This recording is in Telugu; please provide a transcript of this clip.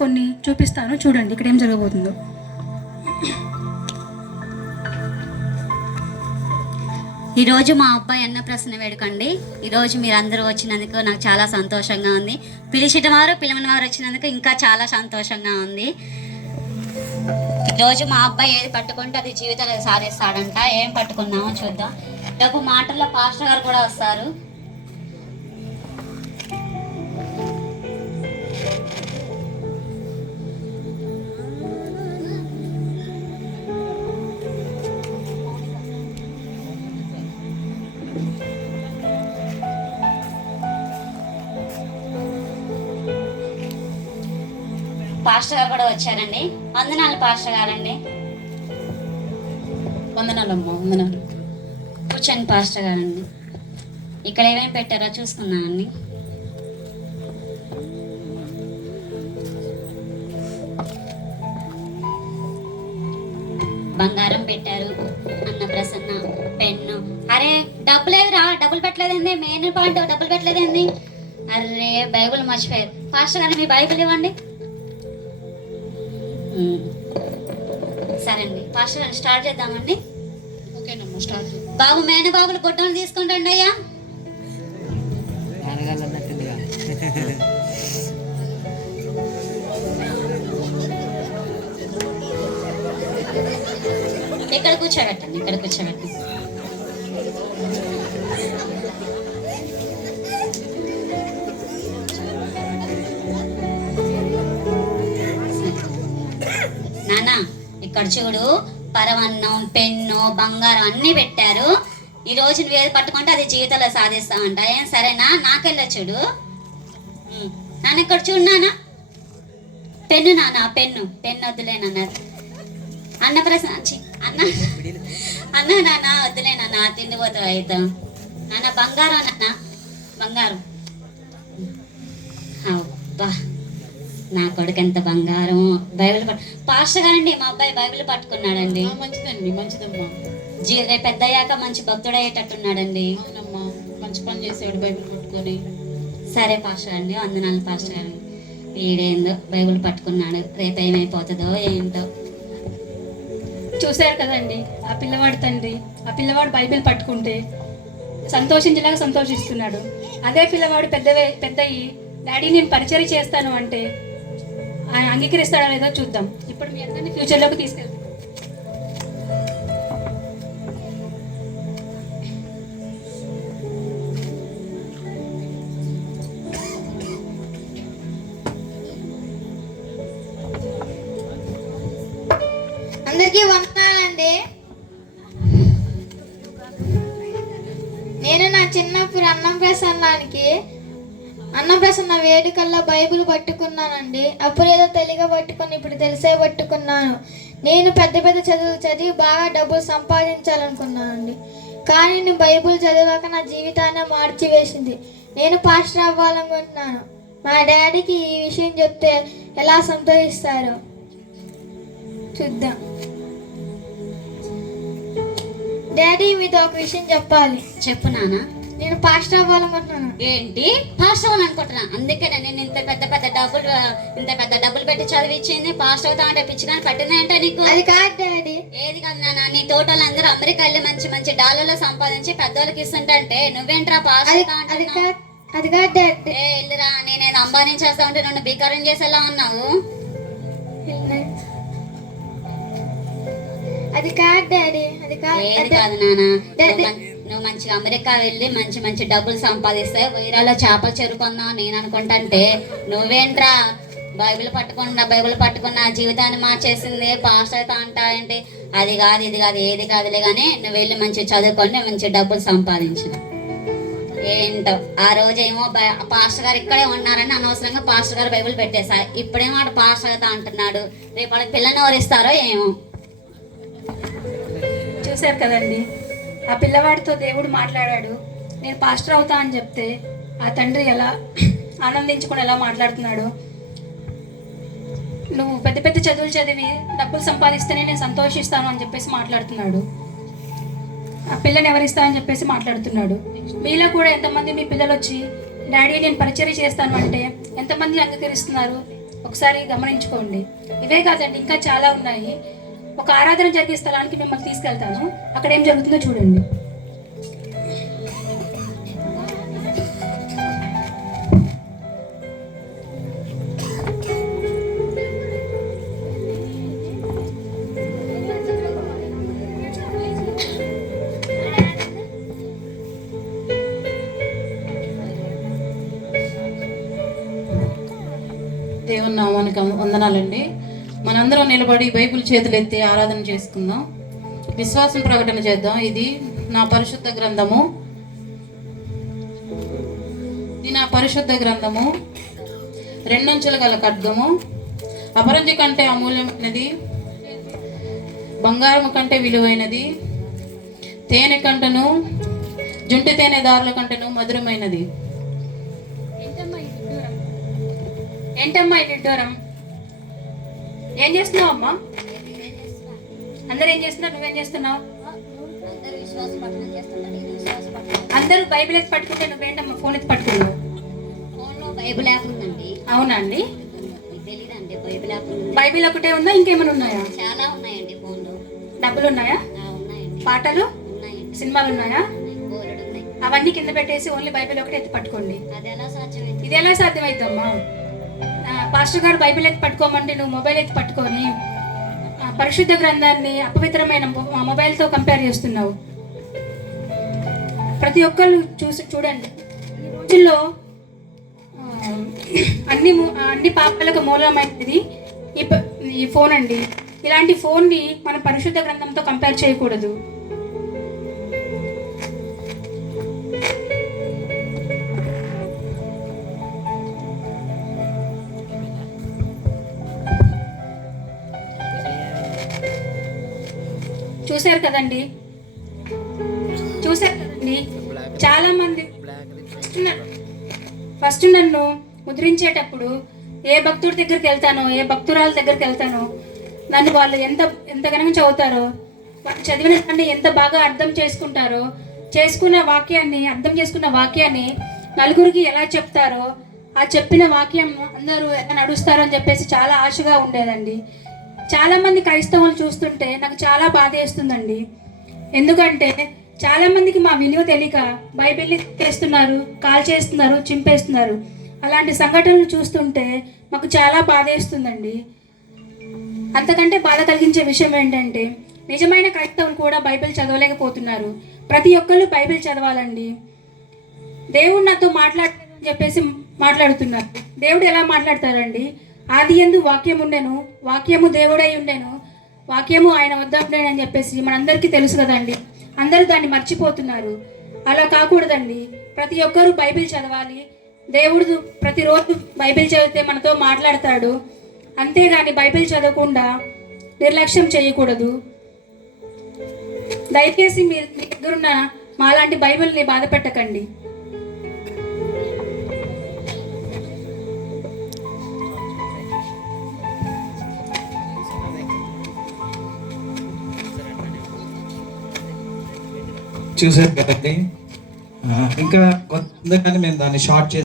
కొన్ని చూపిస్తాను, చూడండి ఇక్కడ ఏం జరగబోతుందో. ఈరోజు మా అబ్బాయి అన్నప్రాసన వేడుకండి. ఈరోజు మీరందరూ వచ్చినందుకు నాకు చాలా సంతోషంగా ఉంది. పిలిచిన వారు పిలవని వారు వచ్చినందుకు ఇంకా చాలా సంతోషంగా ఉంది. ఈరోజు మా అబ్బాయి ఏది పట్టుకుంటే అది జీవితంలో సాధిస్తాడంట. ఏం పట్టుకున్నామో చూద్దాం. రేపు మాటల్లో పాస్టర్ గారు కూడా వస్తారు. పాస్టర్ గారు కూడా వచ్చారండి. వందనాలు పాస్టర్ గారండి. వందనాలమ్మా, వందనాలు. కూర్చొని పాస్టర్ గారండి. ఇక్కడ ఏమేమి పెట్టారో చూసుకున్నామండి. బంగారం పెట్టారు, అన్నప్రసన్న, పెన్ను. అరే డబ్బులేదురా, డబ్బులు పెట్టలేదండి. మెయిన్ పాయింట్ డబ్బులు పెట్టలేదండి. అరే బైబుల్ మర్చిపోయారు. పాస్టర్ గారు మీ బైబుల్ ఇవ్వండి. సరే అండి పాస్టర్ గారు స్టార్ట్ చేద్దామండి. ఓకేనమ్మా, స్టార్ట్. బాబు మేన బాబులు గుడ్డలు తీసుకుంటండి అయ్యా. ఇక్కడ కూర్చోబెట్టండి, ఇక్కడ కూర్చోబెట్టండి. నానా ఇక్కడ చూడు, పరమన్నం, పెన్ను, బంగారం అన్నీ పెట్టారు. ఈ రోజు నువ్వు ఏది పట్టుకుంటే అది జీవితంలో సాధిస్తామంట. ఏం సరేనా? నాకెళ్ళ చూడు నాన్న. ఇక్కడ చూడు నాన్న, పెన్ను నాన్న, పెన్ను పెన్ను వద్దులేనన్నారు. అన్నప్రసన్న అన్న నాన్న వద్దులేనన్నా, తిండిపోతావు అయితే. నాన్న బంగారం నాన్న, బంగారం. అబ్బా నా కొడుకు ఎంత బంగారం. బైబిల్ పాస్టర్ గారండి, మా అబ్బాయి బైబిల్ పట్టుకున్నాడండి. మంచిదండి, మంచిదమ్మా. రేపు పెద్దయ్యాక మంచి భక్తుడు అయ్యేటట్టున్నాడండి. అవునమ్మా, మంచి పని చేసాడు బైబిల్ పట్టుకొని. సరే పాస్టర్ అండి, వందనాలు పాస్టర్ గారు. వీడేందో బైబిల్ పట్టుకున్నాడు, రేపు ఏమైపోతుందో ఏంటో. చూశారు కదండి ఆ పిల్లవాడి తండ్రి. ఆ పిల్లవాడు బైబిల్ పట్టుకుంటే సంతోషించేలాగా సంతోషిస్తున్నాడు. అదే పిల్లవాడు పెద్దయ్యి డాడీ నేను పరిచయం చేస్తాను అంటే ఆయన అంగీకరిస్తాడో లేదో చూద్దాం. ఇప్పుడు మీ అందరినీ ఫ్యూచర్లోకి తీసుకెళ్తాం. అందరికీ వందనాలండి. నేను నా చిన్నప్పుడు అన్నప్రసన్న వేడుకల్లో బైబిల్ పట్టుకున్నానండి. అప్పుడు ఏదో తెలియక పట్టుకుని ఇప్పుడు తెలిసే పట్టుకున్నాను. నేను పెద్ద పెద్ద చదువులు చదివి బాగా డబ్బులు సంపాదించాలనుకున్నానండి. కానీ నేను బైబిల్ చదివాక నా జీవితాన్ని మార్చివేసింది. నేను పాస్టర్ అవ్వాలనుకుంటున్నాను. మా డాడీకి ఈ విషయం చెప్తే ఎలా సంతోషిస్తారో చూద్దాం. డాడీ మీతో ఒక విషయం చెప్పాలి. చెప్పు నాన్న. నేను పాస్టర్ అవ్వాలనుకుంటున్నాను. ఏంటి పాస్టర్ అవ్వాలనుకుంటున్నా? అందుకే నేను ఇంత పెద్ద డబ్బులు పెట్టి చదివించింది. పాస్టర్ అవుతా అంటే పిచ్చిగా పట్టిందంటే నీకు? అది కాదు డాడీ. ఏది కాదు నాన్న, నీ తోటలు అందరూ అమెరికా వెళ్ళి మంచి మంచి డాలర్లు సంపాదించి పెద్దోళ్ళకి ఇస్తుంటే నువ్వేంట్రా పాస్టర్ అది కాదు డాడీ. వెళ్ళిరా, నేనేది అంబానీ చేస్తా ఉంటే నన్ను బికారం చేసేలా ఉన్నావు. అది కాదు డాడీ. అది ఏది కాదు నాన్న, నువ్వు మంచిగా అమెరికా వెళ్ళి మంచి మంచి డబ్బులు సంపాదిస్తే వైరాలో చేపల చెరుకుందాం నేను అనుకుంటే నువ్వేంట్రా బైబిల్ పట్టుకున్న జీవితాన్ని మార్చేసింది పాస్టర్ అవుతా అంటా ఏంటి? అది కాదు ఇది కాదు ఏది కాదులే కానీ నువ్వు వెళ్ళి మంచిగా చదువుకొని మంచి డబ్బులు సంపాదించిన. ఏంటో ఆ రోజేమో పాస్టర్ గారు ఇక్కడే ఉన్నారని అనవసరంగా పాస్టర్ గారు బైబిల్ పెట్టేశా. ఇప్పుడేమో అటు పాస్టర్ అవుతా అంటున్నాడు. రేపు వాళ్ళకి పిల్లని ఎవరిస్తారో ఏమో. చూశారు కదండి ఆ పిల్లవాడితో దేవుడు మాట్లాడాడు. నేను పాస్టర్ అవుతా అని చెప్తే ఆ తండ్రి ఎలా ఆనందించుకొని ఎలా మాట్లాడుతున్నాడు. నువ్వు పెద్ద పెద్ద చదువులు చదివి డబ్బులు సంపాదిస్తేనే నేను సంతోషిస్తాను అని చెప్పేసి మాట్లాడుతున్నాడు. ఆ పిల్లని ఎవరిస్తా అని చెప్పేసి మాట్లాడుతున్నాడు. మీలో కూడా ఎంతమంది మీ పిల్లలు వచ్చి డాడీ నేను పరిచర్య చేస్తాను అంటే ఎంతమంది అంగీకరిస్తున్నారు? ఒక ఒకసారి గమనించుకోండి. ఇవే కాదండి, ఇంకా చాలా ఉన్నాయి. ఒక ఆరాధన జరిగే స్థలానికి మిమ్మల్ని తీసుకెళ్తాను, అక్కడ ఏం జరుగుతుందో చూడండి. దేవుని నామానికి వందనాలండి. మనందరం నిలబడి బైబిల్ చేతులు ఎత్తి ఆరాధన చేసుకుందాం. విశ్వాసం ప్రకటన చేద్దాం. ఇది నా పరిశుద్ధ గ్రంథము, ఇది నా పరిశుద్ధ గ్రంథము, రెండంచులు గల ఖడ్గము, అపరంజి కంటే అమూల్యమైనది, బంగారము కంటే విలువైనది, తేనె కంటను జుంటి తేనెదారుల కంటను మధురమైనది. ఏంటమ్మా ఈ విడ్డూరం? ఏం చేస్తున్నావు అమ్మా? అందరు ఏం చేస్తున్నారు, నువ్వేం చేస్తున్నావు? అందరూ విశ్వాస పఠనం చేస్తున్నారు, నేను విశ్వాస పఠనం. అందరూ బైబిల్ ఎత్తి పట్టుకుంటే నువ్వేంటమ్మా ఫోన్ ఎత్తి పట్టుకున్నావు? ఫోన్లో బైబిల్ యాప్ ఉందండి. అవునా అండి? మీకు తెలీదండి బైబిల్ యాప్ ఉంది. బైబిల్ ఒకటే ఉందా, ఇంకేమైనా ఉన్నాయా? చాలా ఉన్నాయండి ఫోన్లో. డబ్బులు ఉన్నాయా? ఉన్నాయండి. పాటలు, ఉన్నాయండి. సినిమాలు ఉన్నాయా? బోలెడు ఉన్నాయి. అవన్నీ కింద పెట్టేసి ఓన్లీ బైబిల్ ఒకటి ఎత్తి పట్టుకోండి. అది ఎలా సాధ్యమైంది? ఇది ఎలా సాధ్యమైద్దమ్మా? పాస్టర్ గారు బైబిల్ ఎత్తి పట్టుకోమంటే నువ్వు మొబైల్ ఎత్తి పట్టుకొని పరిశుద్ధ గ్రంథాన్ని అపవిత్రమైన మొబైల్తో కంపేర్ చేస్తున్నావు. ప్రతి ఒక్కళ్ళు చూడండి, ఈ రోజుల్లో అన్ని పాపాలకు మూలమైనది ఈ ఫోన్ అండి. ఇలాంటి ఫోన్ని మనం పరిశుద్ధ గ్రంథంతో కంపేర్ చేయకూడదు. చూశారు కదండి, చాలా మంది ఫస్ట్ నన్ను ముద్రించేటప్పుడు ఏ భక్తుడి దగ్గరికి వెళ్తానో, ఏ భక్తురాల దగ్గరికి వెళ్తానో, నన్ను వాళ్ళు ఎంతగానో చదువుతారో, చదివిన దాన్ని ఎంత బాగా అర్థం చేసుకుంటారో, అర్థం చేసుకున్న వాక్యాన్ని నలుగురికి ఎలా చెప్తారో, ఆ చెప్పిన వాక్యం అందరూ ఎలా నడుస్తారో అని చెప్పేసి చాలా ఆశగా ఉండేదండి. చాలామంది క్రైస్తవులు చూస్తుంటే నాకు చాలా బాధ వేస్తుందండి. ఎందుకంటే చాలామందికి మా విలువ తెలియక బైబిల్ని చేస్తున్నారు, కాల్ చేస్తున్నారు, చింపేస్తున్నారు. అలాంటి సంఘటనలు చూస్తుంటే మాకు చాలా బాధ వేస్తుందండి. అంతకంటే బాధ కలిగించే విషయం ఏంటంటే నిజమైన క్రైస్తవులు కూడా బైబిల్ చదవలేకపోతున్నారు. ప్రతి ఒక్కళ్ళు బైబిల్ చదవాలండి. దేవుడు నాతో మాట్లాడని చెప్పేసి మాట్లాడుతున్నారు. దేవుడు ఎలా మాట్లాడతారండి? ఆది యందు వాక్యం ఉండెను, వాక్యము దేవుడై ఉండెను, వాక్యము ఆయన వద్ద ఉండేను అని చెప్పేసి మనందరికీ తెలుసు కదండి. అందరూ దాన్ని మర్చిపోతున్నారు. అలా కాకూడదండి. ప్రతి ఒక్కరూ బైబిల్ చదవాలి. దేవుడు ప్రతిరోజు బైబిల్ చదివితే మనతో మాట్లాడతాడు. అంతేగాని బైబిల్ చదవకుండా నిర్లక్ష్యం చేయకూడదు. దయచేసి మీ దగ్గరున్న మాలాంటి బైబిల్ని బాధ పెట్టకండి. చూసారు కదండి. ఇంకా కొంతమంది మేము దాన్ని షార్ట్ చేసి